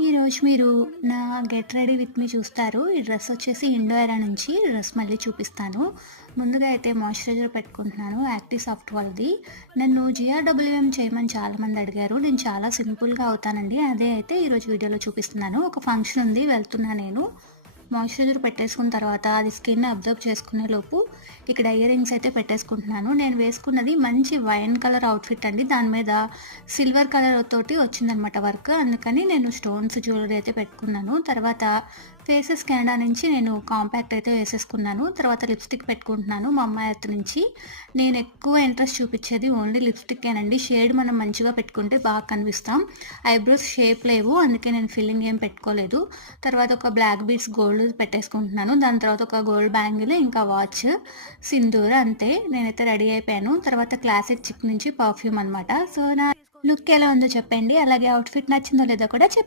ఈరోజు మీరు నా గెట్ రెడీ విత్ మీ చూస్తారు. ఈ డ్రెస్ వచ్చేసి ఇండో ఎరా నుంచి డ్రెస్ మళ్ళీ చూపిస్తాను. ముందుగా అయితే మాయిశ్చరైజర్ పెట్టుకుంటున్నాను యాక్టివ్ సాఫ్ట్ వాళ్ళది. నన్ను జిఆర్‌డబ్ల్యూఎం చేయమని చాలామంది అడిగారు. నేను చాలా సింపుల్‌గా అవుతానండి. అదే అయితే ఈరోజు వీడియోలో చూపిస్తున్నాను. ఒక ఫంక్షన్ ఉంది, వెళ్తున్నా నేను. మాయిశ్చరైజర్ పెట్టేసుకున్న తర్వాత అది స్కిన్ అబ్జర్వ్ చేసుకునే లోపు ఇక్కడ ఇయర్ రింగ్స్ అయితే పెట్టేసుకుంటున్నాను. నేను వేసుకున్నది మంచి వైన్ కలర్ అవుట్‌ఫిట్ అండి. దాని మీద సిల్వర్ కలర్ తోటి వచ్చిందనమాట వర్క్. అందుకని నేను స్టోన్స్ జ్యువెలరీ అయితే పెట్టుకున్నాను. తర్వాత ఫేసెస్ కెనడా నుంచి నేను కాంపాక్ట్ అయితే వేసేసుకున్నాను. తర్వాత లిప్‌స్టిక్ పెట్టుకుంటున్నాను మా అమ్మాయి ఎర్త్ నుంచి. నేను ఎక్కువ ఇంట్రెస్ట్ చూపించేది ఓన్లీ లిప్‌స్టిక్కేనండి. షేడ్ మనం మంచిగా పెట్టుకుంటే బాగా కనిపిస్తాం. ఐబ్రోస్ షేప్ లేవు, అందుకే నేను ఫిల్లింగ్ ఏం పెట్టుకోలేదు. తర్వాత ఒక బ్లాక్ బీడ్స్ గోల్డ్ పెట్టేసుకుంటున్నాను. దాని తర్వాత ఒక గోల్డ్ బ్యాంగిల్, ఇంకా వాచ్, సింధూర్, అంతే. నేనైతే రెడీ అయిపోయాను. తర్వాత క్లాసిక్ చిక్ నుంచి పర్ఫ్యూమ్ అనమాట. సో, నా లుక్ ఎలా ఉందో చెప్పండి. అలాగే అవుట్‌ఫిట్ నచ్చిందో లేదో కూడా చెప్పండి.